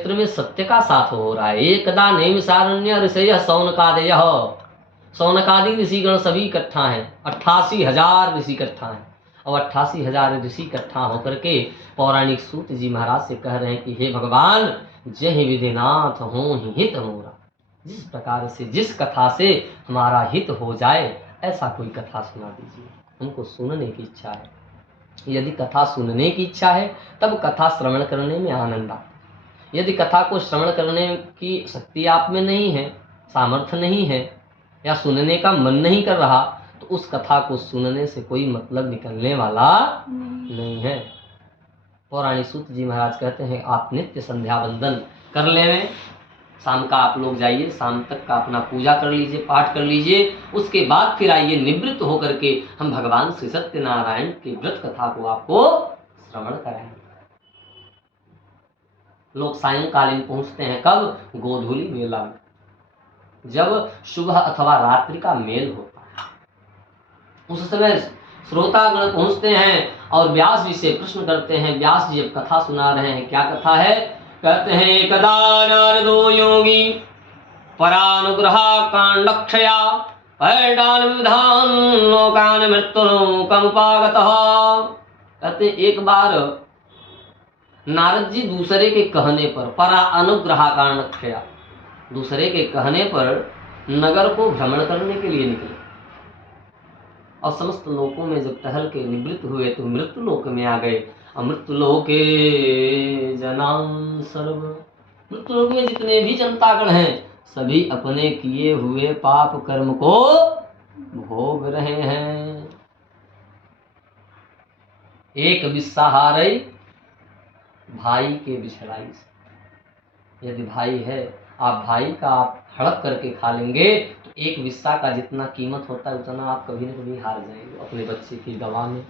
क्षेत्र में सत्य का साथ हो रहा है। एकदा नैमिषारण्य ऋषयः शौनकादयः, शौनकादि ऋषिगण सभी इकट्ठा हैं, 88,000 ऋषि इकट्ठा हैं। और 88,000 ऋषि इकट्ठा होकर के पौराणिक सूत जी महाराज से कह रहे हैं कि हे भगवान, जय विधिनाथ हो ही हित मोरा। जिस प्रकार से, जिस कथा से हमारा हित हो जाए, ऐसा कोई कथा सुना दीजिए। हमको सुनने की इच्छा है। यदि कथा सुनने की इच्छा है तब कथा श्रवण करने में आनंद आता है। यदि कथा को श्रवण करने की शक्ति आप में नहीं है, सामर्थ्य नहीं है, या सुनने का मन नहीं कर रहा, तो उस कथा को सुनने से कोई मतलब निकलने वाला नहीं है। पौराणिक सूत जी महाराज कहते हैं आप नित्य संध्या वंदन कर लें। शाम का आप लोग जाइए, शाम तक का अपना पूजा कर लीजिए, पाठ कर लीजिए। उसके बाद फिर आइए, निवृत्त होकर के हम भगवान श्री सत्यनारायण की व्रत कथा को आपको श्रवण कराएंगे। लोग सायंकालीन पहुंचते हैं, कब? गोधूली मेला में, जब सुबह अथवा रात्रि का मेल होता है। उस समय श्रोतागण पहुंचते हैं और व्यास जी से प्रश्न करते हैं। व्यास जी जब कथा सुना रहे हैं, क्या कथा है? कहते हैं एकदा नारदो योगी परानुग्रहा कांडक्षया पैडान विधान लोकान मृत्युलोकमुपागतः। कहते एक बार नारद जी दूसरे के कहने पर, परा अनुग्रहा कांडक्षया, दूसरे के कहने पर नगर को भ्रमण करने के लिए निकले। और समस्त लोकों में जब टहल के निवृत्त हुए तो मृत्यु लोक में आ गए। अमृत्यु लोके जनान सर्व, मृत्यु लोक में जितने भी जनतागण हैं सभी अपने किए हुए पाप कर्म को भोग रहे हैं। एक विस्साहारई, भाई के बिछड़ाई से। यदि भाई है, आप भाई का आप हड़प करके खा लेंगे तो एक विस्सा का जितना कीमत होता है उतना आप कभी न कभी हार जाएंगे। अपने बच्चे की दवा में,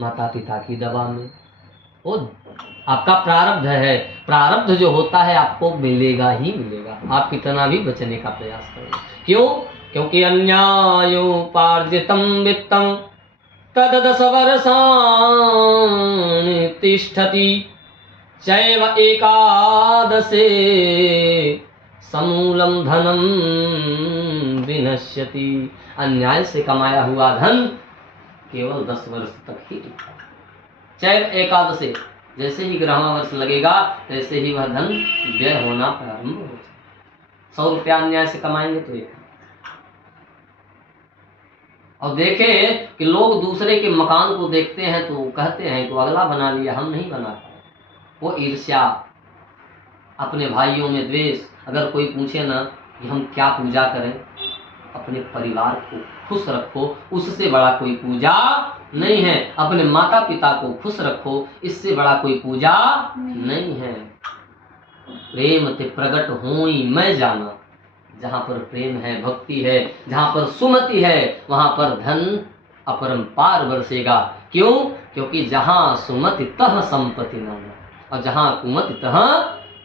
माता पिता की दवा में, वो आपका प्रारब्ध है। प्रारब्ध जो होता है आपको मिलेगा ही मिलेगा, आप कितना भी बचने का प्रयास करें। क्यों? क्योंकि अन्यायोपार्जितं वित्तं तद 10 वर्षाणि तिष्ठति चैव एकादशे समूलम धनम विनश्यति। अन्याय से कमाया हुआ धन केवल 10 वर्ष तक ही टिकता है। चैव एकादशे, जैसे ही 11वां वर्ष लगेगा तैसे ही वह धन व्यय होना प्रारंभ हो जाए। 100 रुपया अन्याय से कमाएंगे तो एक, और देखे कि लोग दूसरे के मकान को देखते हैं तो कहते हैं तो अगला बना लिया, हम नहीं बना पाए। वो ईर्ष्या, अपने भाइयों में द्वेष। अगर कोई पूछे ना कि हम क्या पूजा करें, अपने परिवार को खुश रखो, उससे बड़ा कोई पूजा नहीं है। अपने माता पिता को खुश रखो, इससे बड़ा कोई पूजा नहीं है। प्रेम ते प्रगट होई मैं जाना, जहाँ पर प्रेम है, भक्ति है, जहाँ पर सुमति है, वहाँ पर धन अपरंपार बरसेगा। क्यों? क्योंकि जहाँ सुमति तह संपत्ति नाना, और जहाँ कुमति तह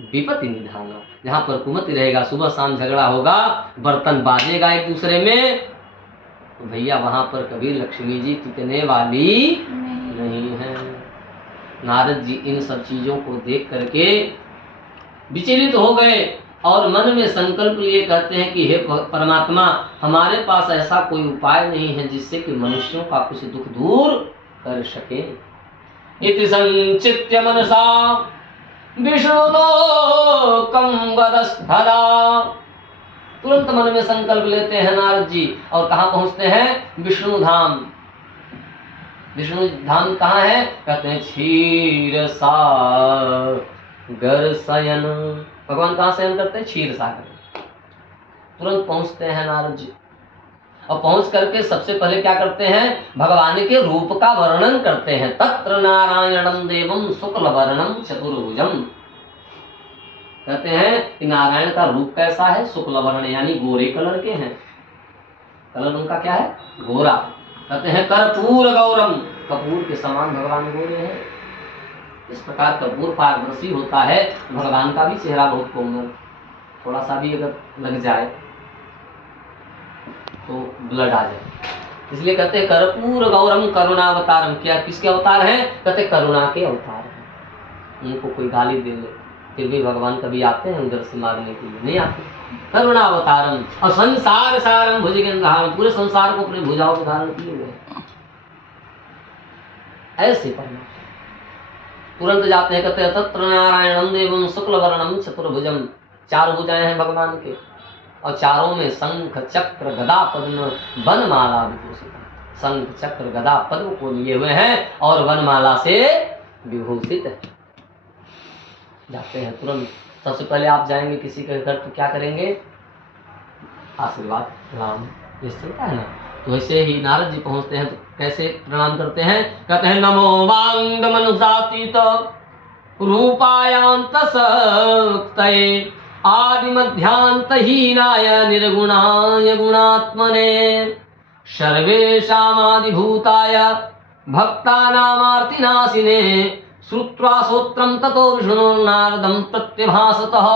विपत्ति निधाना। जहाँ पर कुमति रहेगा, सुबह शाम झगड़ा होगा, बर्तन बाजेगा एक दूसरे में, तो भैया वहाँ पर कभी लक्ष्मी जी टिकने वाली नहीं है। नारद जी इन सब चीजों को देख करके विचलित हो गए और मन में संकल्प लिए कहते हैं कि हे परमात्मा, हमारे पास ऐसा कोई उपाय नहीं है जिससे कि मनुष्यों का कुछ दुख दूर कर सके। इति संचित्य मनसा विष्णुलोकं वदस्थला। तुरंत मन में संकल्प लेते हैं नारद जी और कहाँ पहुंचते हैं? विष्णु धाम। विष्णु धाम कहाँ है? कहते हैं क्षीर सागर शयन। भगवान कहाँ शयन करते हैं? क्षीर सागर। तुरंत पहुंचते हैं नारद जी और पहुंच करके सबसे पहले क्या करते हैं? भगवान के रूप का वर्णन करते हैं। तत्र नारायणं देवं शुक्ल वर्णं चतुर्भुजं। कहते हैं कि नारायण का रूप कैसा है? शुक्ल वर्ण, यानी गोरे कलर के हैं। कलर उनका क्या है? गोरा। कहते हैं कर्पूर गौरम, कपूर के समान भगवान गोरे हैं। इस प्रकार कर्पूर पारदर्शी होता है, भगवान का भी चेहरा बहुत कोमल, थोड़ा सा भी अगर लग जाए तो ब्लड आ जाए। इसलिए कहते हैं कर्पूर गौरम करुणावतारम। क्या किसके अवतार हैं? कहते करुणा के अवतार हैं। उनको कोई गाली दे ले, फिर भी भगवान कभी आते हैं उधर से मारने के लिए? नहीं आते। करुणावतारम और संसार सारम भुजगेन्द्रहारम, पूरे संसार को अपने भुजाओं में धारण किए हुए। ऐसे परमात्मा तुरंत जाते हैं, कहते हैं तत्र नारायणम देवम शुक्ल वर्णम चतुर्भुजम। 4 भुजाएं हैं भगवान के, और चारों में शंख चक्र गदा पद्म वनमाला विभूषित। शंख चक्र गदा पद्म को लिए हुए हैं और वनमाला से विभूषित है। जाते हैं तुरंत। सबसे पहले आप जाएंगे किसी के घर तो क्या करेंगे? आशीर्वाद प्रणाम, ये चलता है ना। तो वैसे ही नारद जी पहुंचते हैं तो कैसे प्रणाम करते हैं? कहते हैं नमो वांग मनुजातीत रूपायांत सक्तये आदि मध्यांत हीनाय निर्गुणाय गुणात्मने सर्वेषामादिभूताय भक्तानामार्तिनाशिने श्रुत्वा सूत्रम ततो विष्णुर्नारदं प्रत्यभासतः।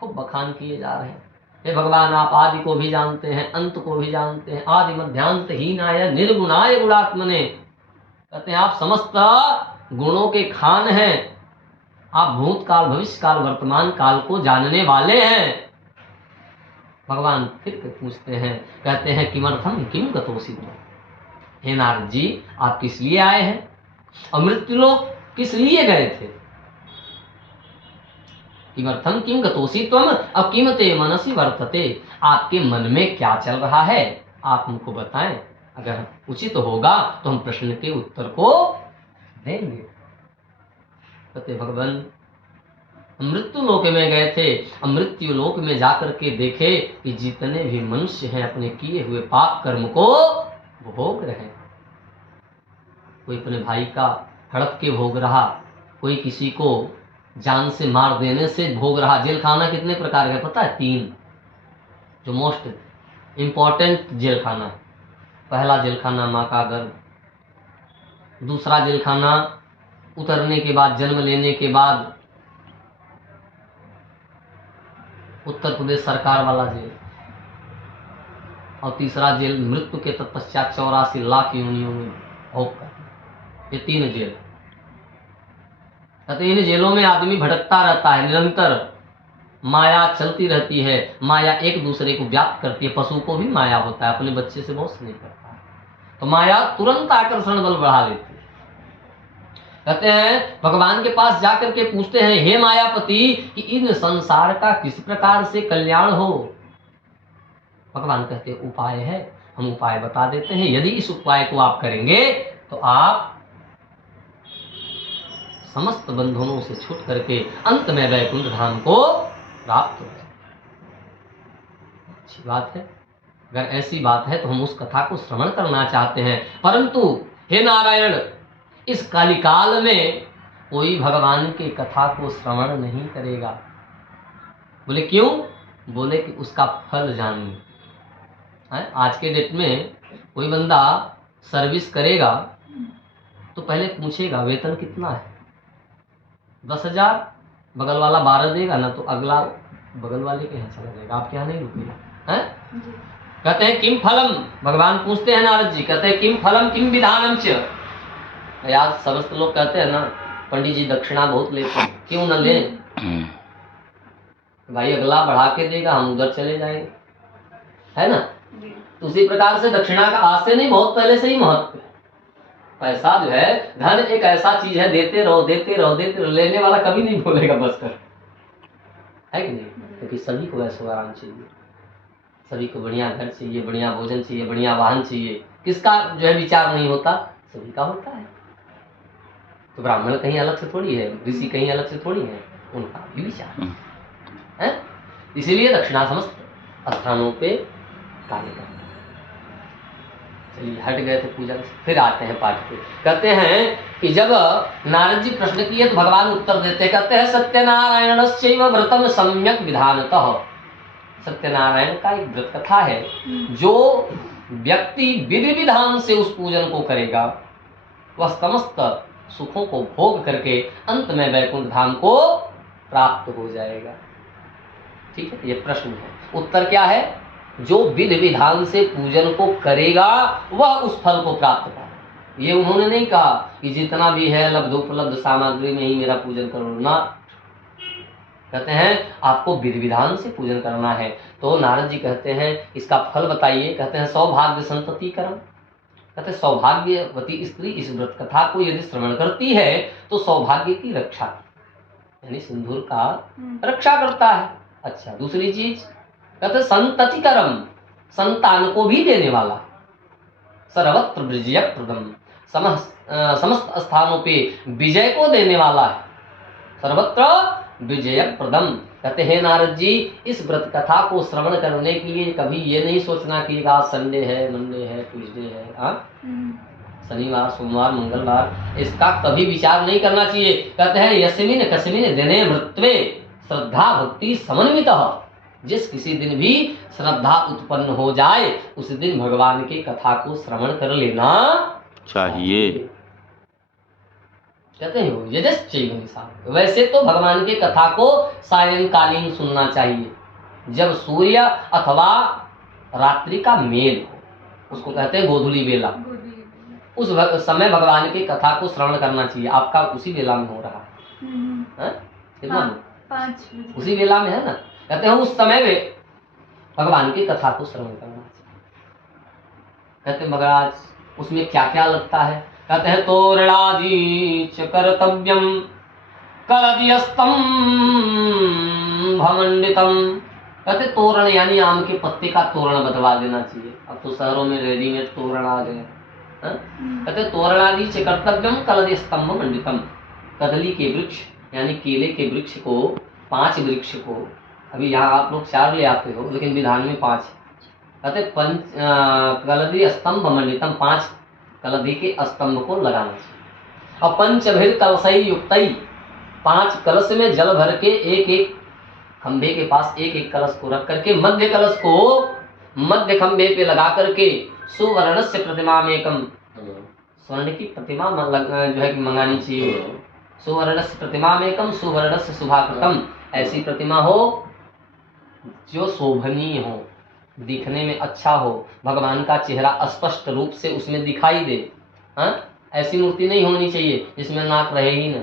खूब बखान किए जा रहे हैं। हे भगवान, आप आदि को भी जानते हैं, अंत को भी जानते हैं, आदि मध्यांत हीनाय निर्गुणाय गुणात्मने। कहते हैं आप समस्त गुणों के खान हैं, आप भूतकाल भविष्य काल वर्तमान काल को जानने वाले हैं। भगवान फिर पूछते हैं, कहते हैं किमर्थम किम गतोसी तुम? हे नारद जी, आप किस लिए आए हैं और मृत्युलोक किस लिए गए थे? किमर्थम किम गतोसी त्वम अब किम ते मनसि वर्तते, आपके मन में क्या चल रहा है आप हमको बताएं। अगर उचित होगा तो हम प्रश्न के उत्तर को देंगे। कहते भगवान मृत्यु लोक में गए थे, मृत्यु लोक में जाकर के देखे कि जितने भी मनुष्य हैं अपने किए हुए पाप कर्म को भोग रहे। कोई अपने भाई का हड़प के भोग रहा, कोई किसी को जान से मार देने से भोग रहा। जेल खाना कितने प्रकार का पता है? 3 जो मोस्ट इंपॉर्टेंट जेल खाना। पहला जेल खाना माँ का गर्भ, दूसरा जेल खाना उतरने के बाद, जन्म लेने के बाद उत्तर प्रदेश सरकार वाला जेल, और तीसरा जेल मृत्यु के तत्पश्चात 84 लाख योनियों में भोग कर। ये 3 जेल। कहते इन जेलों में आदमी भटकता रहता है, निरंतर माया चलती रहती है, माया एक दूसरे को व्याप्त करती है। पशु को भी माया होता है, अपने बच्चे से बहुत स्नेह करता है, तो माया तुरंत आकर्षण बल बढ़ा लेती है। कहते हैं भगवान के पास जाकर के पूछते हैं, हे मायापति, कि इन संसार का किस प्रकार से कल्याण हो? भगवान कहते उपाय है, हम उपाय बता देते हैं। यदि इस उपाय को आप करेंगे तो आप समस्त बंधनों से छूट करके अंत में वैकुंठ धाम को प्राप्त हो जाए। अच्छी बात है। अगर ऐसी बात है तो हम उस कथा को श्रवण करना चाहते हैं, परंतु हे नारायण, इस कलिकाल में कोई भगवान की कथा को श्रवण नहीं करेगा। बोले क्यों? बोले कि उसका फल जानने। आज के डेट में कोई बंदा सर्विस करेगा तो पहले पूछेगा वेतन कितना है। 10,000, बगल वाला 12 देगा ना तो अगला बगल वाले के यहाँ चला जाएगा, आपके यहाँ नहीं रुकेगा। हैं? कहते हैं किम फलम, भगवान पूछते हैं नारद जी, कहते हैं किम फलम किम विधानम च। यार समस्त लोग कहते हैं ना पंडित जी दक्षिणा बहुत लेते हैं, क्यों न लें? भाई अगला बढ़ा के देगा, हम उधर चले जाएंगे, है ना। तो उसी प्रकार से दक्षिणा का आज से नहीं, बहुत पहले से ही महत्व है। पैसा जो है, धन एक ऐसा चीज है, देते रहो देते रहो देते रहो, लेने वाला कभी नहीं बोलेगा बस कर, है कि नहीं? क्योंकि सभी को ऐसा आराम चाहिए, सभी को बढ़िया घर चाहिए, बढ़िया भोजन चाहिए, बढ़िया वाहन चाहिए। किसका जो है विचार नहीं होता? सभी का होता है। तो ब्राह्मण कहीं अलग से थोड़ी है, ऋषि कहीं अलग से थोड़ी है, उनका भी विचार है। इसीलिए दक्षिणा समस्त स्थानों पे कार्य करता है। चलिए हट गए थे पूजा से, फिर आते हैं पाठ पे। कहते हैं कि जब नारद जी प्रश्न किए तो भगवान उत्तर देते, कहते हैं सत्यनारायणस्यैव व्रतम सम्यक विधानतः। सत्यनारायण का एक व्रत कथा है, जो व्यक्ति विधि विधान से उस पूजन को करेगा वह समस्त सुखों को भोग करके अंत में वैकुंठ धाम को प्राप्त हो जाएगा। ठीक है, ये प्रश्न है। उत्तर क्या है? जो विधि विधान से पूजन को करेगा वह उस फल को प्राप्त करेगा। ये उन्होंने नहीं कहा कि जितना भी है लब्ध उपलब्ध सामग्री में ही मेरा पूजन करो ना। कहते हैं आपको विधि विधान से पूजन करना है। तो नारद जी कहते हैं इसका फल बताइए। कहते हैं सौभाग्य संतति कर्म। कहते हैं सौभाग्यवती स्त्री इस व्रत कथा को यदि श्रवण करती है तो सौभाग्य की रक्षा, यानी सिंदूर का रक्षा करता है। अच्छा, दूसरी चीज कहते हैं संतति कर्म, संतान को भी देने वाला। सर्वत्र विजय प्रदम, समस्त स्थानों पे विजय को देने वाला है। सर्वत्र विजय प्रदम। कहते हैं नारद जी इस व्रत कथा को श्रवण करने के लिए कभी ये नहीं सोचना कि आज संडे है, मंडे है, ट्यूसडे है, शनिवार, सोमवार, मंगलवार, इसका कभी विचार नहीं करना चाहिए। कहते हैं यस्मिन कस्मिन दिने मृत्वे श्रद्धा भक्ति समन्वितः। जिस किसी दिन भी श्रद्धा उत्पन्न हो जाए उस दिन भगवान की कथा को श्रवण कर लेना चाहिए। कहते हैं यजश्चैव निशा। वैसे तो भगवान की कथा को सायंकालीन सुनना चाहिए, जब सूर्य अथवा रात्रि का मेल हो, उसको कहते हैं गोधूली बेला। उस समय भगवान की कथा को श्रवण करना चाहिए। आपका उसी बेला में हो रहा है कितना 5 उसी बेला में है ना। कहते हैं उस समय में भगवान की कथा को श्रवण करना चाहिए। कहते हैं महाराज उसमें क्या क्या लगता है। कहते हैं तोरणादि च कर्तव्यम कलदियस्तम भमंडितम। कहते तोरण यानी आम के पत्ते का तोरण बदलवा देना चाहिए। अब तो शहरों में रेडीमेड तोरण आ गए। कहते तोरणादि च कर्तव्यम कलदियस्तम भमंडितम। कदली के वृक्ष यानी केले के वृक्ष को, 5 वृक्ष को, अभी यहाँ आप लोग 4 ले आते हो लेकिन विधान में 5। कहते कलदी स्तंभ मंडितम, 5 कलदी के स्तंभ को लगाना चाहिए। और पंचभिर कलशई युक्तई, 5 कलश में जल भर के एक एक खंभे के पास एक एक कलश को रख करके मध्य कलश को मध्य खंभे पे लगा करके सुवर्णस्य प्रतिमा में एकम, स्वर्ण की प्रतिमा जो है कि मंगानी चाहिए। सुवर्णस्य प्रतिमा में एकम सुवर्णस्य शुभाकृतम, ऐसी प्रतिमा हो जो शोभनीय हो, दिखने में अच्छा हो, भगवान का चेहरा स्पष्ट रूप से उसमें दिखाई दे। ऐसी मूर्ति नहीं होनी चाहिए जिसमें नाक रहे ही ना,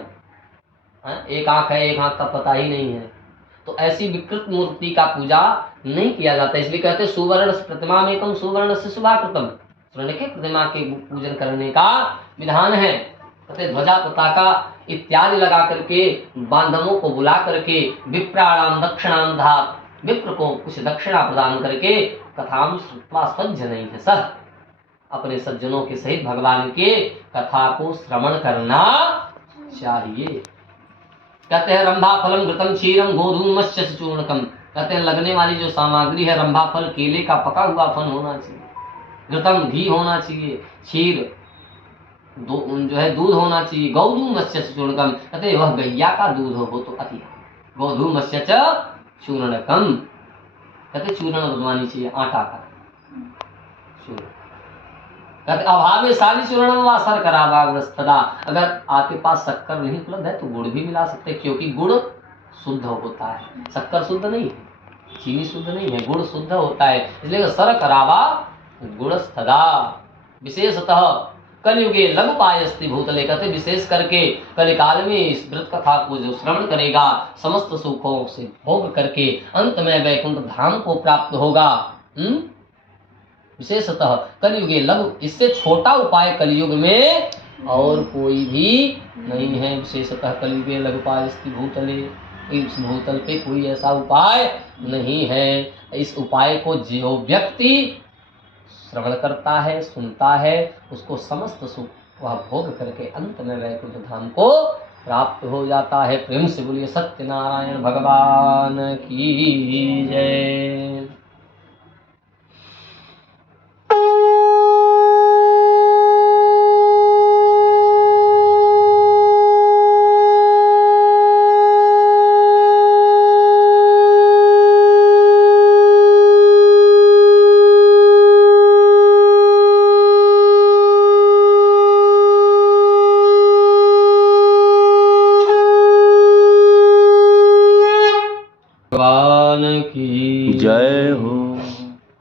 एक आंख है एक आंख का पता ही नहीं है। तो ऐसी विकृत मूर्ति का पूजा नहीं किया जाता। इसलिए कहते हैं सुवर्ण प्रतिमा में कम सुवर्ण से शुभाकृतम, स्वर्ण के प्रतिमा के पूजन करने का विधान है। कहते ध्वजा पताका इत्यादि लगा करके बांधवों को बुला करके विप्राणाम दक्षिणाम धात, विप्र को कुछ दक्षिणा प्रदान करके कथाम श्रुत्वा सज्जनैः है सह, अपने सज्जनों के सहित भगवान के कथा को श्रवण करना चाहिए। कहते हैं रंभा फलम घृतम क्षीरम गोधूमश्च चूर्णकम। कहते हैं लगने वाली जो सामग्री है रंभा फल, केले का पका हुआ फल होना चाहिए, घृतम घी होना चाहिए, क्षीर जो है दूध होना चाहिए, गोधूमश्च चूर्णकम। कहते हैं वह गैया का दूध हो तो अति, गोधूमश्च चूर्णकम। कहते चूर्ण बनवानी चाहिए आटा का चूर्ण। कहते अभावे साली चूर्ण व शर्करा वाग्रस्तदा। अगर आपके पास शक्कर नहीं उपलब्ध है तो गुड़ भी मिला सकते हैं, क्योंकि गुड़ शुद्ध होता है, शक्कर शुद्ध नहीं है, चीनी शुद्ध नहीं है, गुड़ शुद्ध होता है। इसलिए शर्करावा गुड़स्तदा। विशेषतः कलयुगे लघुपायस्ति भूतले। कहते विशेष करके कलिकाल में इस व्रत कथा को जो श्रवण करेगा समस्त सुखों से भोग करके अंत में वैकुंठ धाम को प्राप्त होगा। विशेषतः कलयुगे लघु, इससे छोटा उपाय कलयुग में और कोई भी नहीं है। विशेषतः कलयुगे लघुपायस्ति भूतले, इस भूतल पे कोई ऐसा उपाय नहीं है। इस उपाय को जो व्यक्ति श्रवण करता है, सुनता है, उसको समस्त सुख वह भोग करके अंत में वैकुंठ धाम को प्राप्त हो जाता है। प्रेम से बोलिए सत्यनारायण भगवान की जय।